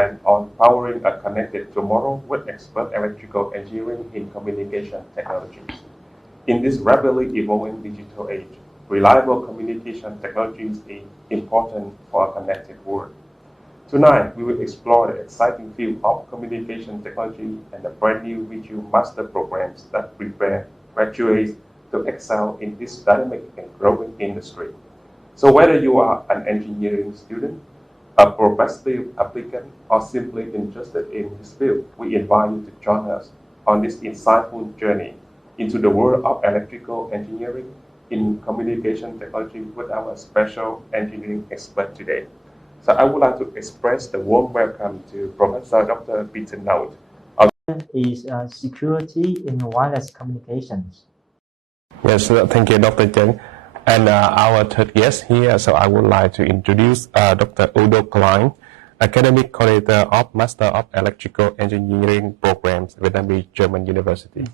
plan on powering a connected tomorrow with expert electrical engineering in communication technologies. In this rapidly evolving digital age, reliable communication technologies is important for a connected world. Tonight, we will explore the exciting field of communication technology and the brand new VGU Master Programs that prepare graduates to excel in this dynamic and growing industry. So whether you are an engineering student, a prospective applicant, or simply interested in this field, we invite you to join us on this insightful journey into the world of electrical engineering in communication technology with our special engineering expert today. So I would like to express the warm welcome to Professor Dr. Peter Nauth. Is security in wireless communications. Yes, thank you, Dr. Cheng. And our third guest here, so I would like to introduce Dr. Udo Klein, Academic Coordinator of Master of Electrical Engineering Programs, Vietnamese-German University.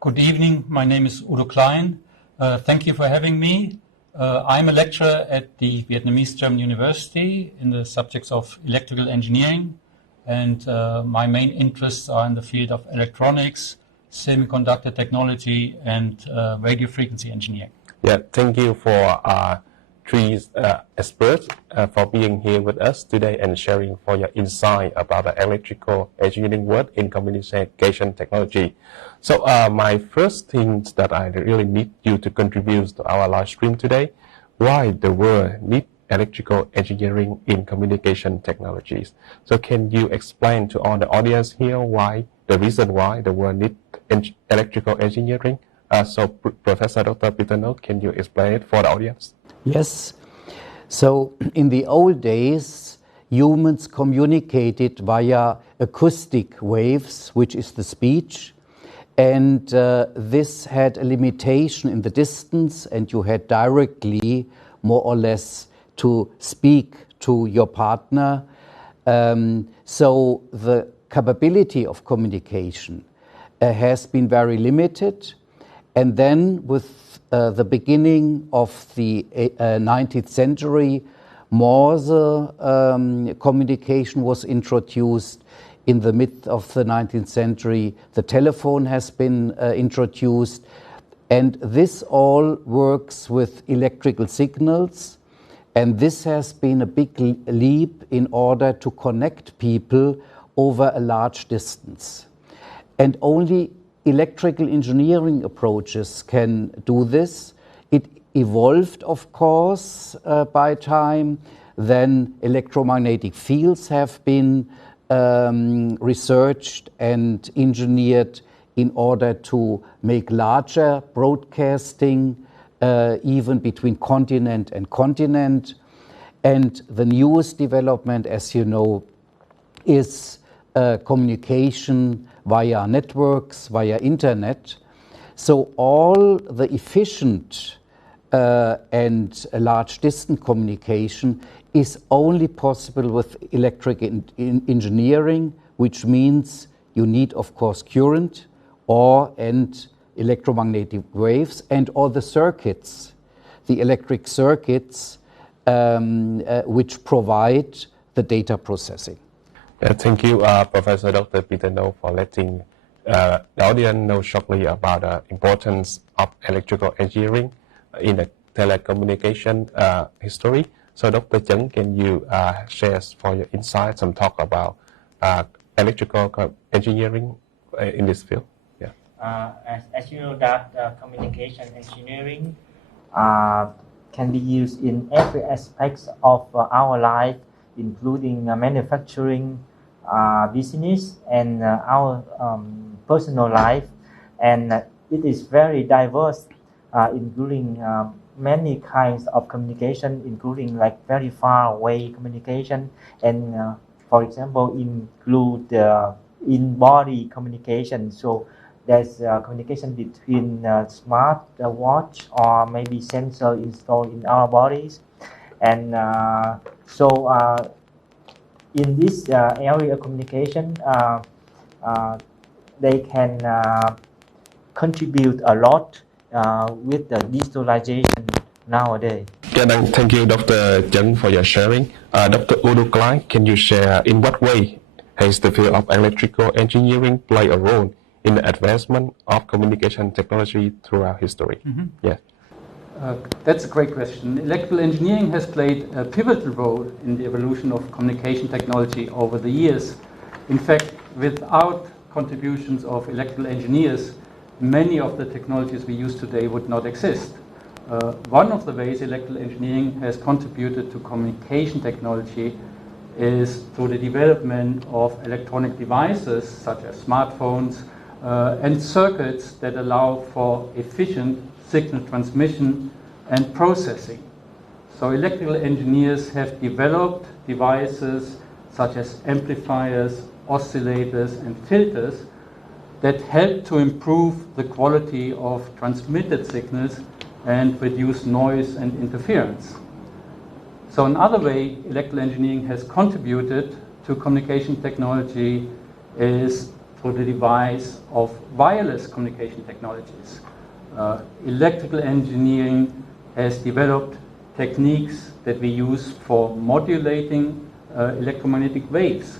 Good evening, my name is Udo Klein. Thank you for having me. I'm a lecturer at the Vietnamese-German University in the subjects of electrical engineering, and my main interests are in the field of electronics, semiconductor technology, and radio frequency engineering. Yeah, thank you for three experts for being here with us today and sharing for your insight about the electrical engineering world in communication technology. So my first thing that I really need you to contribute to our live stream today, why the world needs electrical engineering in communication technologies. So can you explain to all the audience here why the reason why the world needs electrical engineering? So Professor Dr. Peter Nauth, can you explain it for the audience? Yes. So in the old days, humans communicated via acoustic waves, which is the speech. And this had a limitation in the distance, and you had directly, more or less, to speak to your partner. So the capability of communication has been very limited. And then with the beginning of the 19th century, Morse communication was introduced. In the mid of the 19th century, the telephone has been introduced. And this all works with electrical signals. And this has been a big leap in order to connect people over a large distance. And only electrical engineering approaches can do this. It evolved, of course, by time. Then electromagnetic fields have been researched and engineered in order to make larger broadcasting, even between continent and continent. And the newest development, as you know, is communication via networks, via internet. So all the efficient and large distance communication is only possible with electric engineering, which means you need, of course, current and electromagnetic waves and all the circuits, the electric circuits which provide the data processing. Thank you, Professor Dr. Peter Nauth, for letting the audience know shortly about the importance of electrical engineering in the telecommunication history. So, Dr. Cheng, can you share for your insights and talk about electrical engineering in this field? Yeah. As you know that communication engineering can be used in every aspect of our life, including manufacturing, business, and our personal life. And it is very diverse, including many kinds of communication, including like very far away communication, and for example include in-body communication. So there's communication between smart watch or maybe sensor installed in our bodies. And in this area of communication, they can contribute a lot with the digitalization nowadays. Thank you, Dr. Chen, for your sharing. Dr. Udo Klein, can you share in what way has the field of electrical engineering played a role in the advancement of communication technology throughout history? Yes. That's a great question. Electrical engineering has played a pivotal role in the evolution of communication technology over the years. In fact, without contributions of electrical engineers, many of the technologies we use today would not exist. One of the ways electrical engineering has contributed to communication technology is through the development of electronic devices such as smartphones and circuits that allow for efficient signal transmission and processing. So electrical engineers have developed devices such as amplifiers, oscillators, and filters that help to improve the quality of transmitted signals and reduce noise and interference. So another way electrical engineering has contributed to communication technology is through the device of wireless communication technologies. Electrical engineering has developed techniques that we use for modulating electromagnetic waves,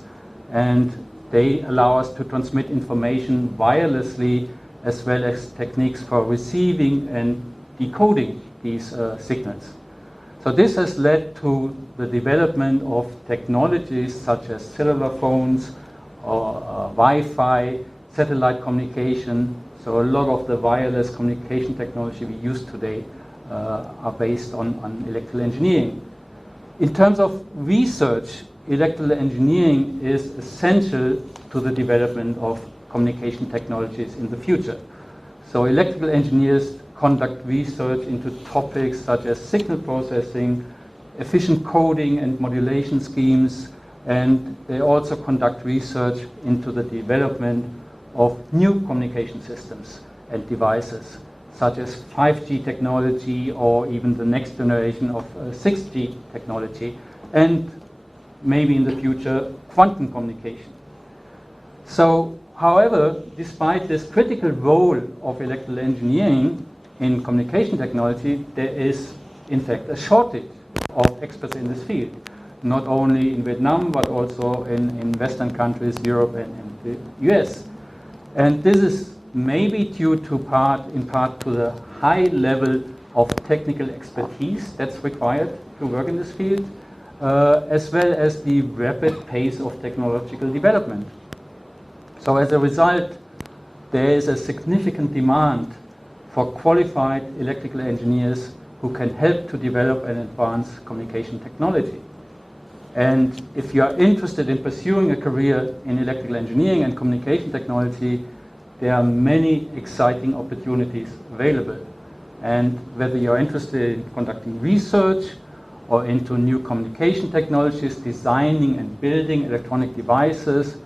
and they allow us to transmit information wirelessly, as well as techniques for receiving and decoding these signals. So this has led to the development of technologies such as cellular phones or Wi-Fi, satellite communication. So a lot of the wireless communication technology we use today are based on electrical engineering. In terms of research, electrical engineering is essential to the development of communication technologies in the future. So electrical engineers conduct research into topics such as signal processing, efficient coding and modulation schemes, and they also conduct research into the development of new communication systems and devices, such as 5G technology or even the next generation of 6G technology, and maybe in the future, quantum communication. So, however, despite this critical role of electrical engineering in communication technology, there is, in fact, a shortage of experts in this field, not only in Vietnam, but also in Western countries, Europe and the US. And this is maybe due to in part to the high level of technical expertise that's required to work in this field, as well as the rapid pace of technological development. So as a result, there is a significant demand for qualified electrical engineers who can help to develop and advance communication technology. And if you are interested in pursuing a career in electrical engineering and communication technology, there are many exciting opportunities available. And whether you're interested in conducting research or into new communication technologies, designing and building electronic devices,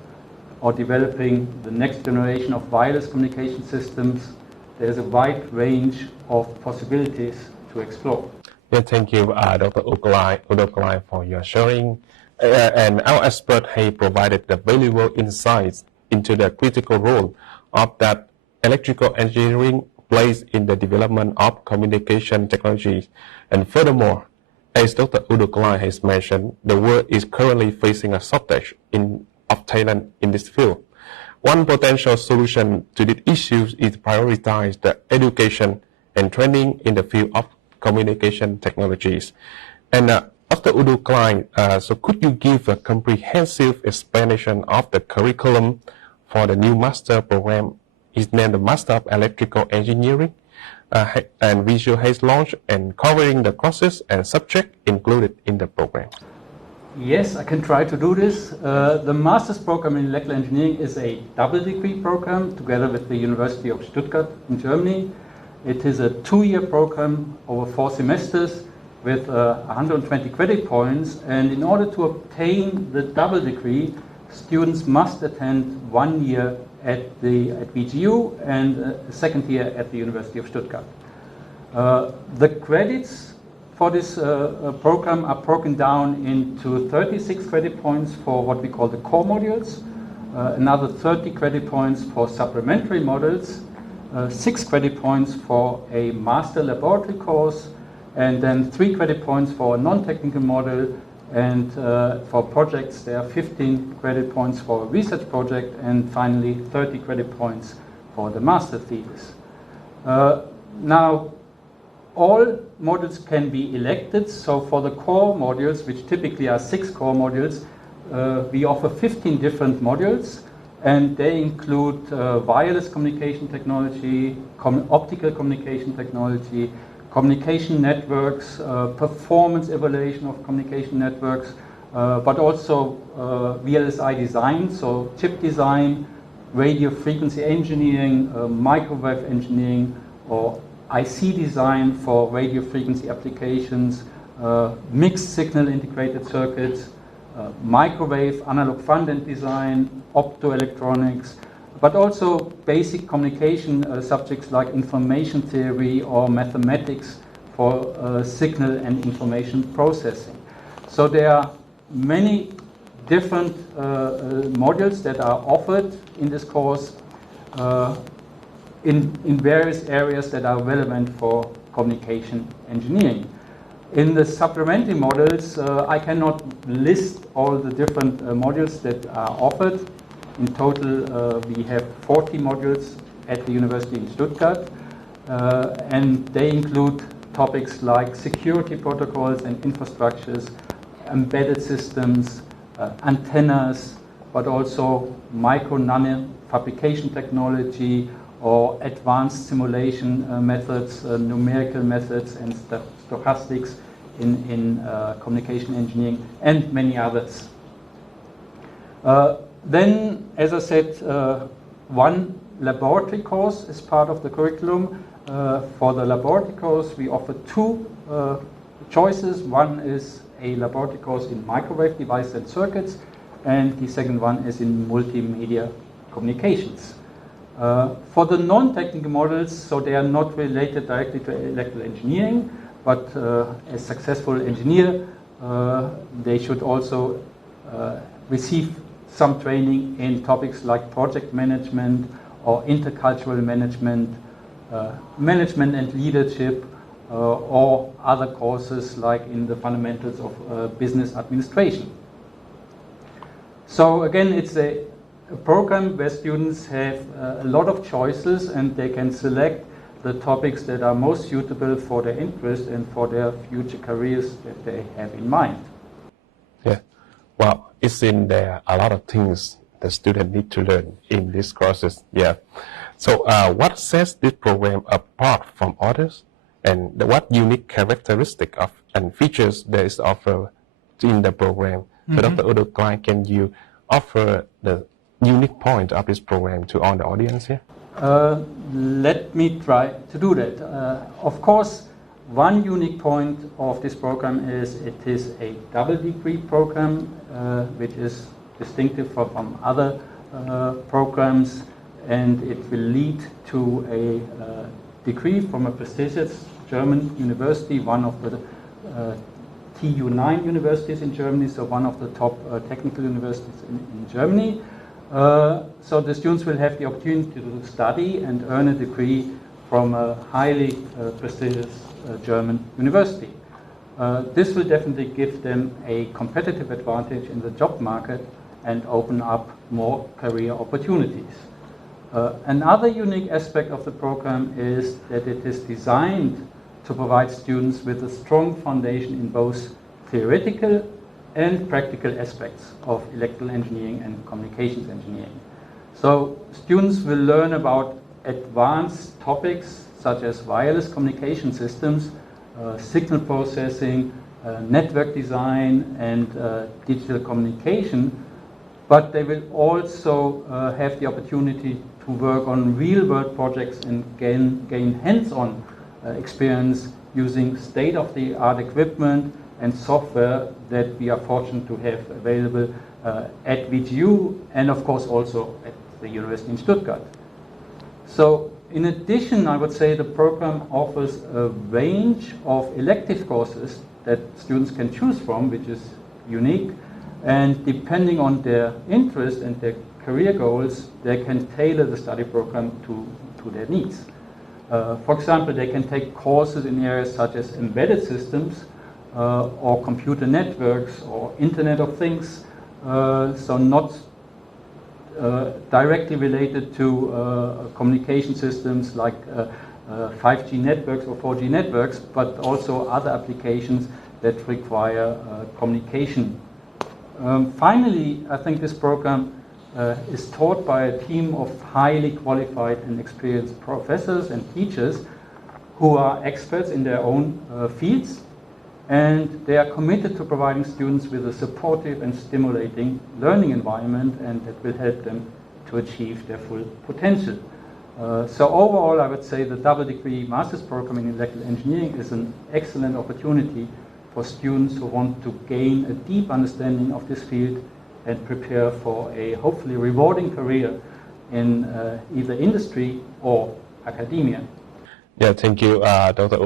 or developing the next generation of wireless communication systems, there's a wide range of possibilities to explore. Yeah, thank you, Dr. Udo Klein, for your sharing. And our expert has provided the valuable insights into the critical role of that electrical engineering plays in the development of communication technologies. And furthermore, as Dr. Udo Klein has mentioned, the world is currently facing a shortage of talent in this field. One potential solution to these issues is to prioritize the education and training in the field of communication technologies. And Dr. Udo Klein, so could you give a comprehensive explanation of the curriculum for the new master program? It's named the Master of Electrical Engineering, and VGU has launched and covering the courses and subjects included in the program. Yes, I can try to do this. The Master's Program in Electrical Engineering is a double degree program together with the University of Stuttgart in Germany. It is a 2-year program over 4 semesters with 120 credit points, and in order to obtain the double degree, students must attend 1 year at VGU and a 2nd year at the University of Stuttgart. The credits for this program are broken down into 36 credit points for what we call the core modules, another 30 credit points for supplementary modules, 6 credit points for a master laboratory course, and then 3 credit points for a non-technical module, and for projects there are 15 credit points for a research project, and finally 30 credit points for the master thesis. Now, all modules can be elected, so for the core modules, which typically are 6 core modules, we offer 15 different modules, and they include wireless communication technology, optical communication technology, communication networks, performance evaluation of communication networks, but also VLSI design, so chip design, radio frequency engineering, microwave engineering, or IC design for radio frequency applications, mixed signal integrated circuits, microwave analog front-end design, optoelectronics, but also basic communication subjects like information theory or mathematics for signal and information processing. So there are many different modules that are offered in this course in various areas that are relevant for communication engineering. In the supplementary modules, I cannot list all the different modules that are offered. In total, we have 40 modules at the University in Stuttgart, and they include topics like security protocols and infrastructures, embedded systems, antennas, but also micro-nano fabrication technology, or advanced simulation methods, numerical methods, and stochastics in communication engineering, and many others. Then, as I said, one laboratory course is part of the curriculum. For the laboratory course, we offer 2 choices. One is a laboratory course in microwave devices and circuits, and the second one is in multimedia communications. For the non-technical models, so they are not related directly to electrical engineering, but a successful engineer, they should also receive some training in topics like project management or intercultural management, management and leadership, or other courses like in the fundamentals of business administration. So again, it's a program where students have a lot of choices, and they can select the topics that are most suitable for their interest and for their future careers that they have in mind. Yeah, well, it seems there are a lot of things the student need to learn in these courses. Yeah. So what sets this program apart from others, and what unique characteristic of and features there is offered in the program? So Dr. Udo Klein, can you offer the unique point of this program to all the audience here? Let me try to do that. Of course, one unique point of this program is it is a double degree program, which is distinctive from other programs, and it will lead to a degree from a prestigious German university, one of the TU9 universities in Germany, so one of the top technical universities in Germany. So the students will have the opportunity to study and earn a degree from a highly prestigious German university. This will definitely give them a competitive advantage in the job market and open up more career opportunities. Another unique aspect of the program is that it is designed to provide students with a strong foundation in both theoretical and practical aspects of electrical engineering and communications engineering. So students will learn about advanced topics such as wireless communication systems, signal processing, network design, and digital communication, but they will also have the opportunity to work on real-world projects and gain hands-on experience using state-of-the-art equipment and software that we are fortunate to have available at VGU, and of course also at the University in Stuttgart. So in addition, I would say the program offers a range of elective courses that students can choose from, which is unique, and depending on their interest and their career goals, they can tailor the study program to their needs. For example, they can take courses in areas such as embedded systems or computer networks or Internet of Things, so not directly related to communication systems like 5G networks or 4G networks, but also other applications that require communication. Finally, I think this program is taught by a team of highly qualified and experienced professors and teachers who are experts in their own fields, and they are committed to providing students with a supportive and stimulating learning environment, and that will help them to achieve their full potential. So overall, I would say the double degree master's program in electrical engineering is an excellent opportunity for students who want to gain a deep understanding of this field and prepare for a hopefully rewarding career in either industry or academia. Yeah, thank you, Dr.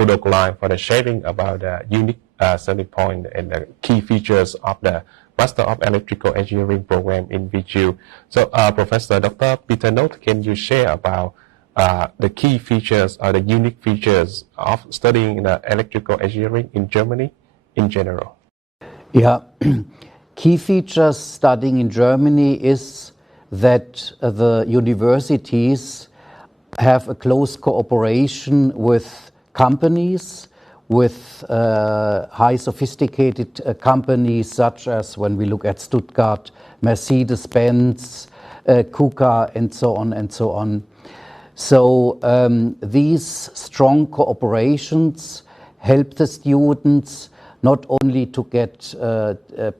Udo Klein, for the sharing about the unique selling point and the key features of the Master of Electrical Engineering program in VGU. So, Professor Dr. Peter Nauth, can you share about the key features or the unique features of studying the electrical engineering in Germany in general? Yeah, key features studying in Germany is that the universities have a close cooperation with companies, with high sophisticated companies such as, when we look at Stuttgart, Mercedes-Benz, KUKA, and so on and so on. So these strong cooperations help the students not only to get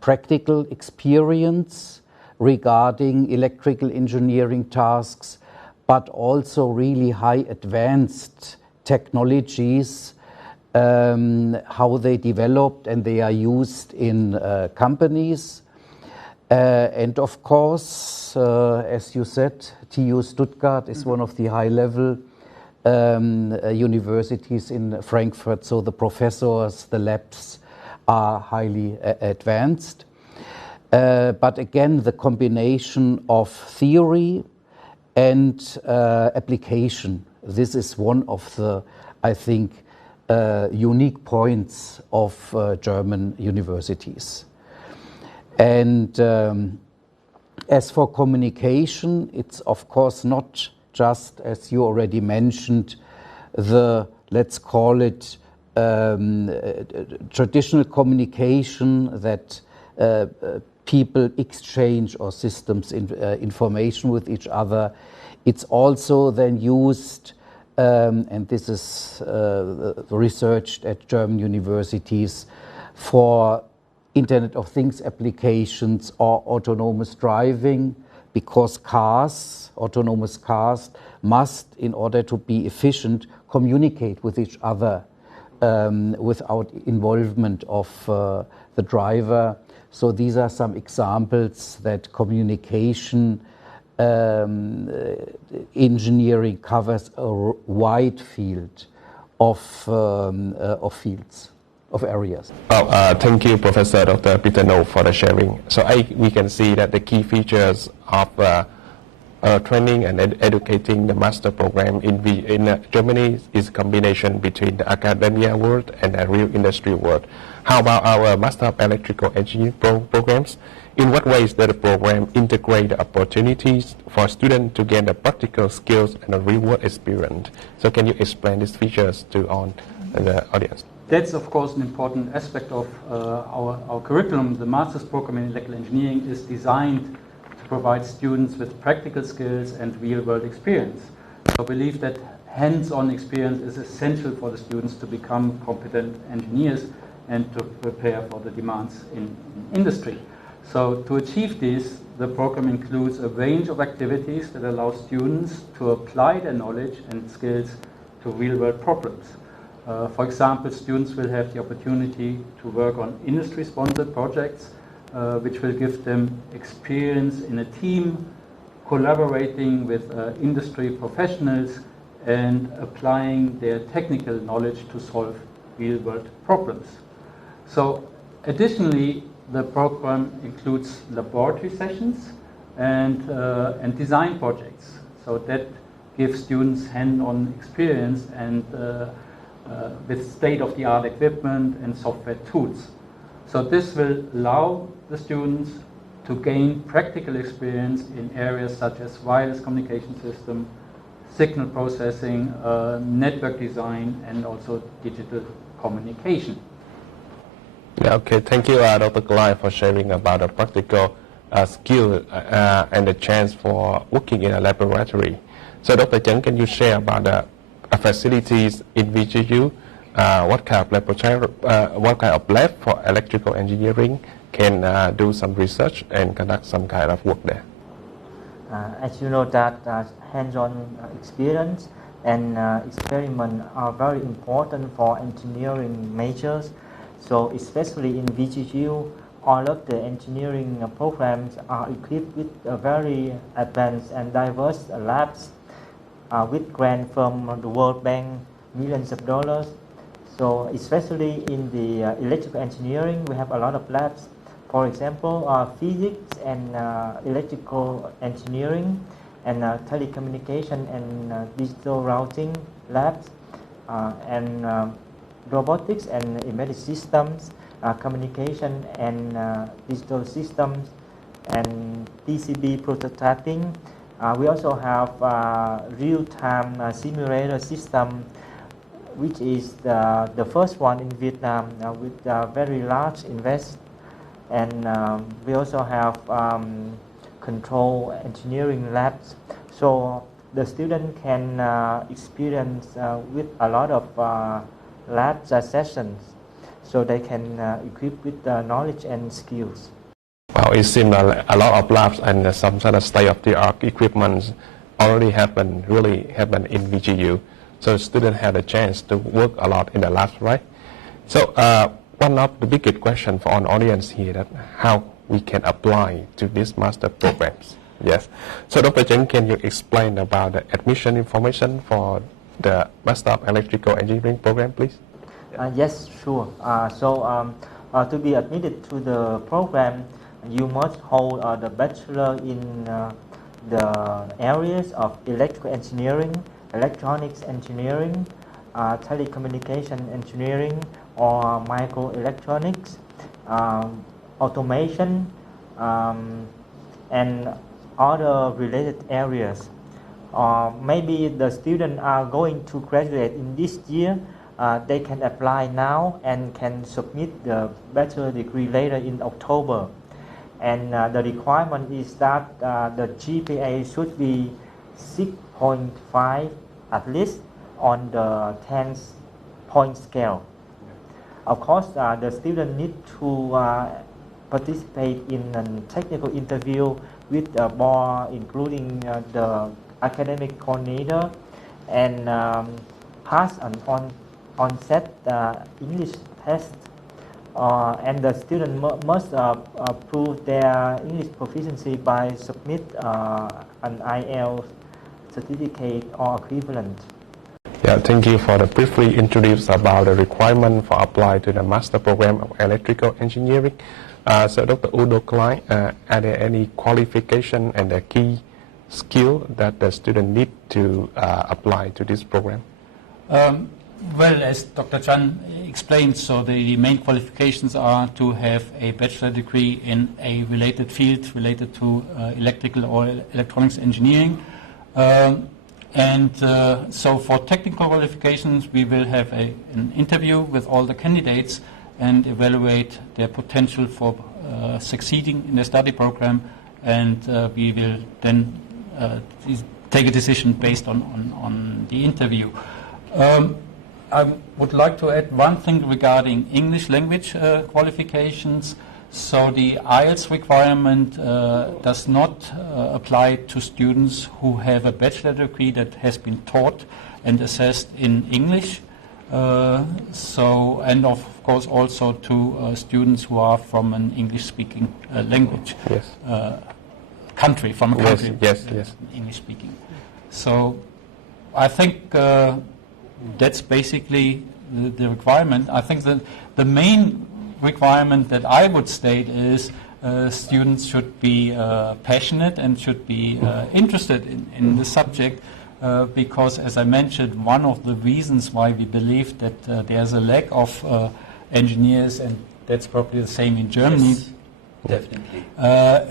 practical experience regarding electrical engineering tasks, but also really high advanced technologies, how they developed and they are used in companies. And of course, as you said, TU Stuttgart is one of the high-level universities in Frankfurt, so the professors, the labs are highly advanced. But again, the combination of theory and application, this is one of the, I think, unique points of German universities. And as for communication, it's of course not just, as you already mentioned, the, let's call it, traditional communication that people exchange or systems information with each other. It's also then used, and this is researched at German universities, for Internet of Things applications or autonomous driving, because cars, autonomous cars, must, in order to be efficient, communicate with each other without involvement of the driver. So these are some examples that communication engineering covers a wide field of fields, of areas. Well, thank you, Professor Dr. Peter Nauth, for the sharing. So we can see that the key features of training and educating the master program in Germany is a combination between the academia world and the real industry world. How about our Master of Electrical Engineering programs? In what ways does the program integrate the opportunities for students to gain the practical skills and a real-world experience? So can you explain these features to the audience? That's of course an important aspect of our curriculum. The master's program in electrical engineering is designed to provide students with practical skills and real-world experience. I believe that hands-on experience is essential for the students to become competent engineers and to prepare for the demands in industry. So to achieve this, the program includes a range of activities that allow students to apply their knowledge and skills to real-world problems. For example, students will have the opportunity to work on industry-sponsored projects, which will give them experience in a team, collaborating with industry professionals and applying their technical knowledge to solve real-world problems. So additionally, the program includes laboratory sessions and design projects. So that give students hand-on experience and with state-of-the-art equipment and software tools. So this will allow the students to gain practical experience in areas such as wireless communication system, signal processing, network design, and also digital communication. Yeah, okay, thank you, Dr. Klein, for sharing about the practical skill and the chance for working in a laboratory. So, Dr. Chen, can you share about the facilities in VGU? What kind of laboratory, what kind of lab for electrical engineering can do some research and conduct some kind of work there? As you know that hands-on experience and experiment are very important for engineering majors. So especially in VGU, all of the engineering programs are equipped with very advanced and diverse labs with grant from the World Bank, millions of dollars. So especially in the electrical engineering, we have a lot of labs. For example, physics and electrical engineering and telecommunication and digital routing labs and robotics and embedded systems, communication and digital systems and PCB prototyping. We also have real-time simulator system, which is the first one in Vietnam with very large invest. And we also have control engineering labs. So the student can experience with a lot of lab sessions, so they can equip with knowledge and skills. Well, it seems a lot of labs and some sort of state-of-the-art equipment already really happen in VGU. So students have a chance to work a lot in the labs, right? So one of the biggest questions for our audience here that how we can apply to these master programs. Yes. So Dr. Chen, can you explain about the admission information for the Master of Electrical Engineering program, please? Yes, sure. To be admitted to the program, you must hold the bachelor in the areas of electrical engineering, electronics engineering, telecommunication engineering, or microelectronics, automation, and other related areas. Maybe the students are going to graduate in this year, they can apply now and can submit the bachelor degree later in October. And the requirement is that the GPA should be 6.5 at least on the 10-point scale. Of course, the student need to participate in a technical interview with the board, including the academic coordinator, and pass an on-set English test. And the student must prove their English proficiency by submit an IELTS certificate or equivalent. Yeah, thank you for the briefly introduce about the requirement for apply to the master program of electrical engineering. So Dr. Udo Klein, are there any qualification and the key skill that the student need to apply to this program? Well, as Dr. Chan explained, so the main qualifications are to have a bachelor degree in a related field related to electrical or electronics engineering. So for technical qualifications, we will have an interview with all the candidates and evaluate their potential for succeeding in the study program, and we will then take a decision based on the interview. I would like to add one thing regarding English language qualifications. So the IELTS requirement does not apply to students who have a bachelor degree that has been taught and assessed in English. And of course also to students who are from an English-speaking language. Yes. Country, from a country. Yes. English-speaking. So I think that's basically the requirement. I think that the main requirement that I would state is students should be passionate and should be interested in the subject. because, as I mentioned, one of the reasons why we believe that there's a lack of engineers, and that's probably the same in Germany, Definitely.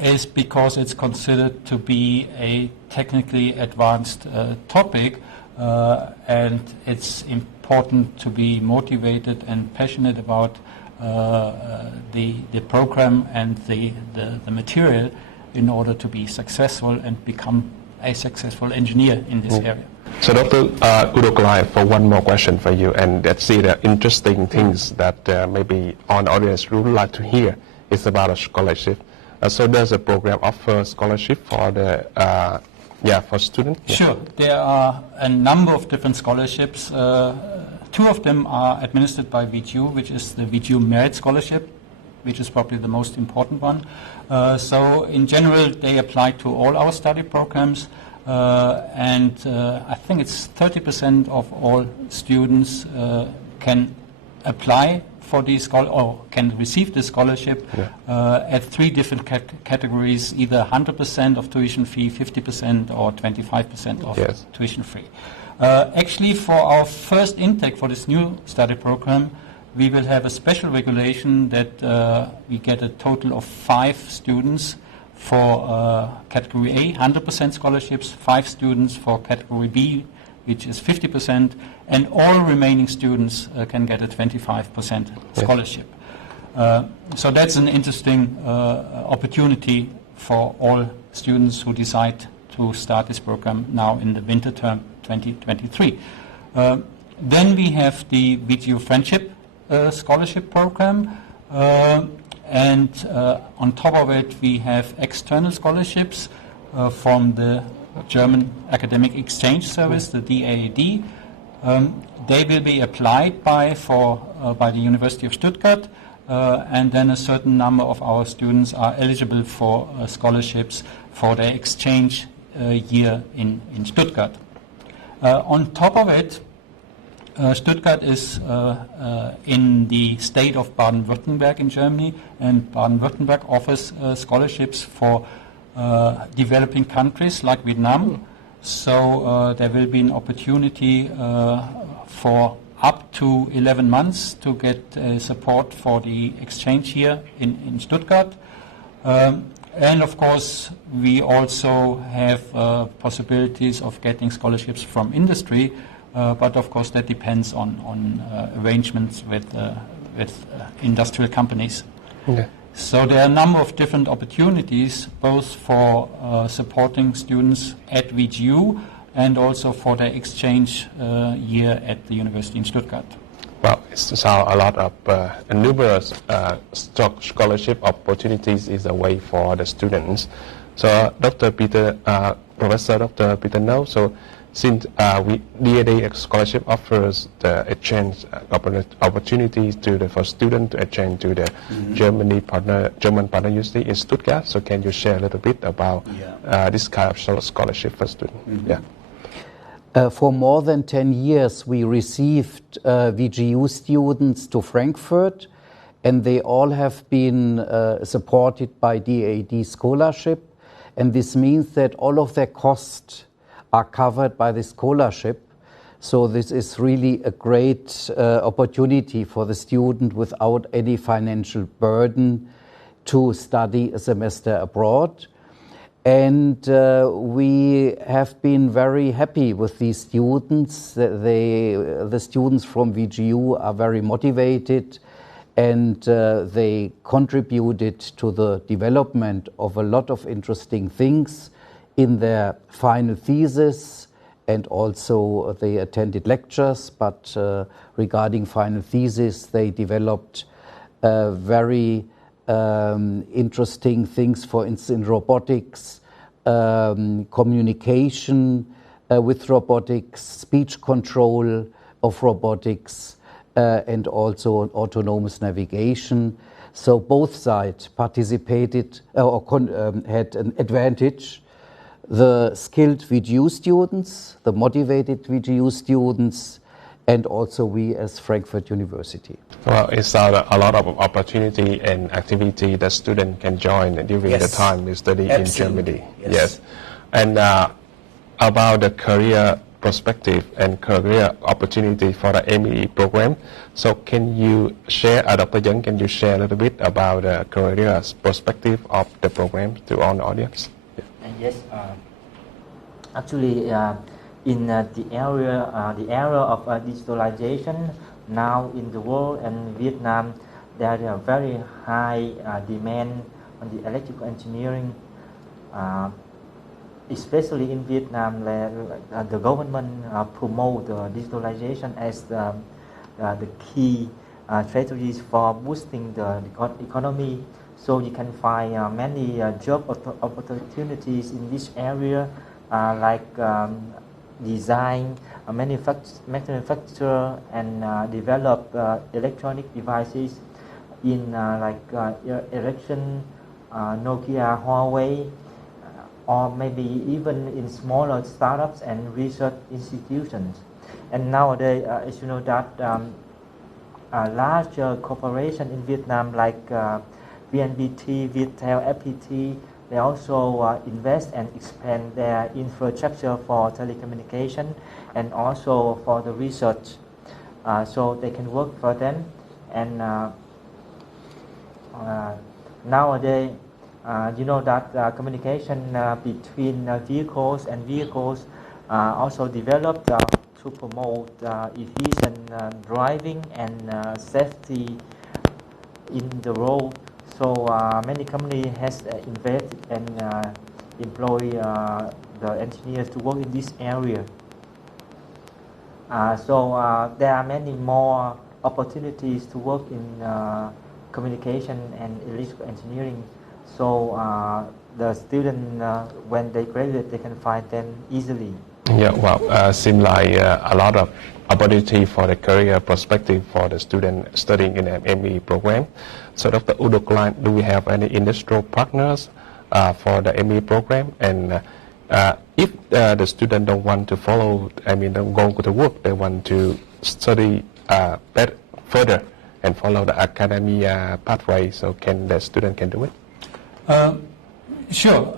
is because it's considered to be a technically advanced topic, and it's important to be motivated and passionate about the program and the material in order to be successful and become a successful engineer in this area. So Dr. Udo Klein, for one more question for you, and let's see the interesting things that maybe our audience would like to hear is about a scholarship. So does a program offer scholarship for the for students? Yeah. Sure, there are a number of different scholarships. Two of them are administered by VGU, which is the VGU Merit Scholarship, which is probably the most important one. So in general, they apply to all our study programs, and I think it's 30% of all students can apply for the or can receive the scholarship at three different categories, either 100% of tuition fee, 50% or 25% of tuition free. Actually, for our first intake for this new study program, we will have a special regulation that we get a total of 5 students for category A, 100% scholarships, 5 students for category B, which is 50%, and all remaining students can get a 25% scholarship. So that's an interesting opportunity for all students who decide to start this program now in the winter term 2023. Then we have the VGU Friendship Scholarship Program, and on top of it we have external scholarships from the German Academic Exchange Service, the DAAD. They will be applied by the University of Stuttgart, and then a certain number of our students are eligible for scholarships for their exchange year in Stuttgart. On top of it, Stuttgart is in the state of Baden-Württemberg in Germany, and Baden-Württemberg offers scholarships for developing countries like Vietnam. So there will be an opportunity for up to 11 months to get support for the exchange year in Stuttgart. And of course, we also have possibilities of getting scholarships from industry, but of course that depends on arrangements with industrial companies. Okay. So there are a number of different opportunities, both for supporting students at VGU and also for their exchange year at the university in Stuttgart. Well, it's a lot of numerous scholarship opportunities is a way for the students. So Dr. Peter, Professor Dr. Peter Nauth, so since DAAD scholarship offers the exchange opportunities for students to exchange to the German partner university in Stuttgart, so can you share a little bit about this kind of scholarship for students? For more than 10 years, we received VGU students to Frankfurt, and they all have been supported by DAAD scholarship. And this means that all of their costs are covered by the scholarship. So this is really a great opportunity for the student without any financial burden to study a semester abroad. And we have been very happy with these students. The students from VGU are very motivated, and they contributed to the development of a lot of interesting things in their final thesis, and also they attended lectures. But regarding final thesis, they developed very interesting things, for instance, in robotics, communication with robotics, speech control of robotics, and also autonomous navigation. So both sides participated or had an advantage. The skilled VGU students, the motivated VGU students, and also we as Frankfurt University. Well, it's a lot of opportunity and activity that students can join during the time they study in Germany. Yes. And about the career perspective and career opportunity for the ME program. So can you share, Dr. Young, can you share a little bit about the career perspective of the program to our audience? Yes, actually, in the area of digitalization now in the world and Vietnam, there is a very high demand on the electrical engineering, especially in Vietnam, where the government promote digitalization as the key strategies for boosting the economy. So you can find many job opportunities in this area, like design, manufacture, and develop electronic devices in Ericsson, Nokia, Huawei, or maybe even in smaller startups and research institutions. And nowadays, as you know, that larger corporations in Vietnam like VNPT, Viettel, FPT, they also invest and expand their infrastructure for telecommunication and also for the research, so they can work for them. And nowadays, you know that communication between vehicles and vehicles also developed to promote efficient driving and safety in the road. So many companies has invested and employ the engineers to work in this area. So there are many more opportunities to work in communication and electrical engineering. So the students, when they graduate, they can find them easily. Yeah, well, seems like a lot of opportunity for the career perspective for the student studying in an ME program. So Dr. Udo Klein, do we have any industrial partners for the ME program? And if the student don't want to follow, don't go to work, they want to study further and follow the academy pathway, so can the student can do it? Sure.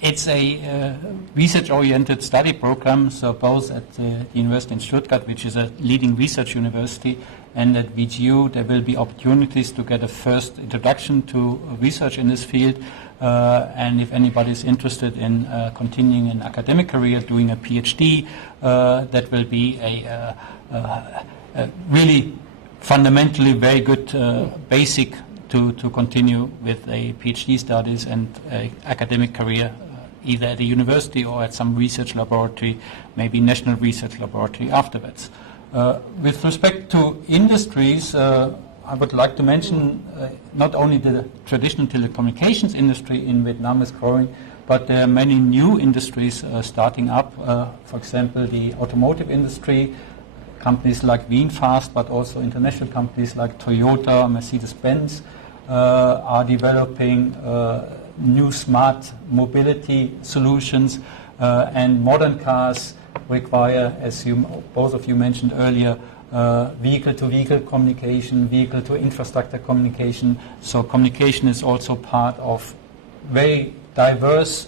It's a research-oriented study program, so both at the University in Stuttgart, which is a leading research university, and at VGU, there will be opportunities to get a first introduction to research in this field. And if anybody is interested in continuing an academic career, doing a PhD, that will be a really fundamentally very good basic to continue with a PhD studies and academic career, either at the university or at some research laboratory, maybe national research laboratory afterwards. With respect to industries, I would like to mention not only the traditional telecommunications industry in Vietnam is growing, but there are many new industries starting up. For example, the automotive industry, companies like VinFast, but also international companies like Toyota, Mercedes-Benz, are developing new smart mobility solutions, and modern cars require, as both of you mentioned earlier, vehicle-to-vehicle communication, vehicle-to-infrastructure communication. So communication is also part of very diverse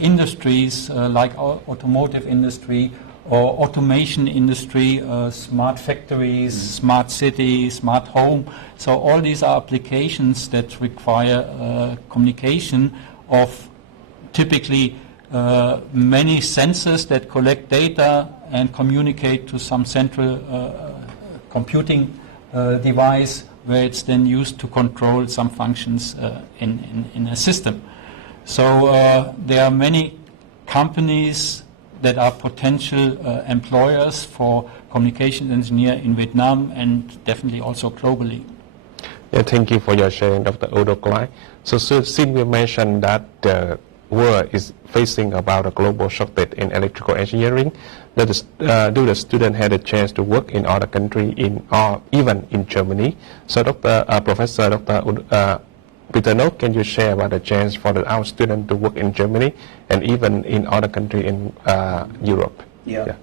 industries like automotive industry or automation industry, smart factories, smart city, smart home. So all these are applications that require communication of typically many sensors that collect data and communicate to some central computing device where it's then used to control some functions in a system. So there are many companies that are potential employers for communication engineer in Vietnam and definitely also globally. Yeah, thank you for your sharing, Dr. Udo Klein. So since we mentioned that the world is facing about a global shortage in electrical engineering, do the student have a chance to work in other country or even in Germany? So Professor Dr. Peter Nauth, can you share about the chance for our students to work in Germany and even in other countries in Europe? Yeah.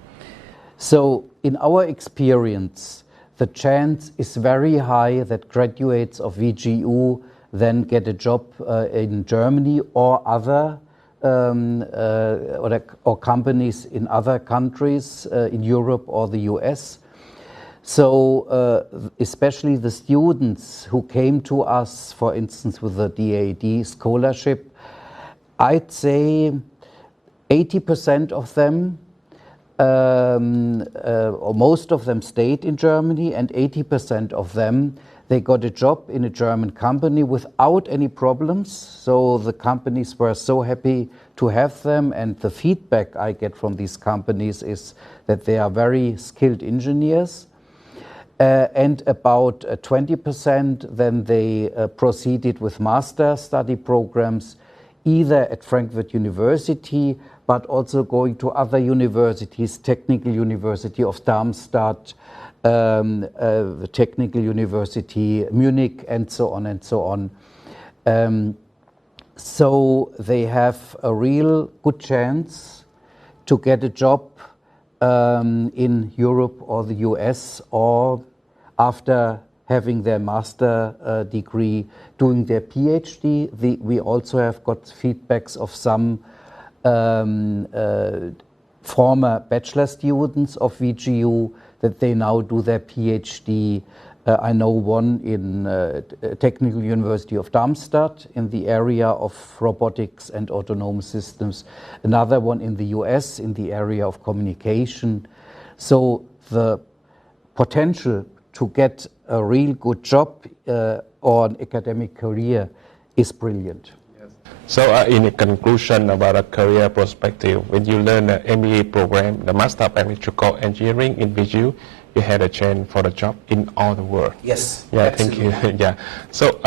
So in our experience, the chance is very high that graduates of VGU then get a job in Germany or other or companies in other countries in Europe or the US. So especially the students who came to us, for instance, with the DAD scholarship, I'd say 80% of them, or most of them stayed in Germany, and 80% of them, they got a job in a German company without any problems. So the companies were so happy to have them, and the feedback I get from these companies is that they are very skilled engineers. And about 20% then they proceeded with master study programs, either at Frankfurt University, but also going to other universities, Technical University of Darmstadt, the Technical University Munich, and so on and so on. So they have a real good chance to get a job in Europe or the US, or after having their master degree, doing their PhD. We also have got feedbacks of some former bachelor students of VGU that they now do their PhD. I know one in Technical University of Darmstadt in the area of robotics and autonomous systems, another one in the US in the area of communication. So the potential to get a real good job or an academic career is brilliant. So in conclusion about a career perspective, when you learn the MBA program, the Master of Electrical Engineering in VGU, you had a chance for the job in all the world. Yes. Yeah, absolutely. thank you. Yeah. So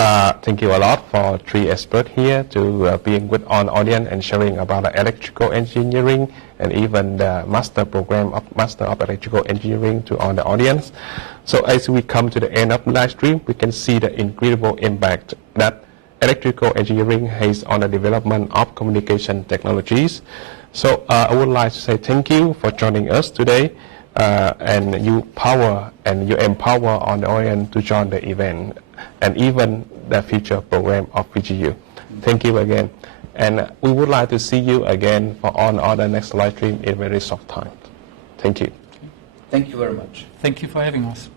thank you a lot for three experts here to being with our audience and sharing about the electrical engineering and even the master program of Master of Electrical Engineering to all the audience. So as we come to the end of the live stream, we can see the incredible impact that electrical engineering has on the development of communication technologies. So I would like to say thank you for joining us today, and you empower on the audience to join the event and even the future program of VGU. Thank you again, and we would like to see you again for on other next live stream in very short time. Thank you. Thank you very much. Thank you for having us.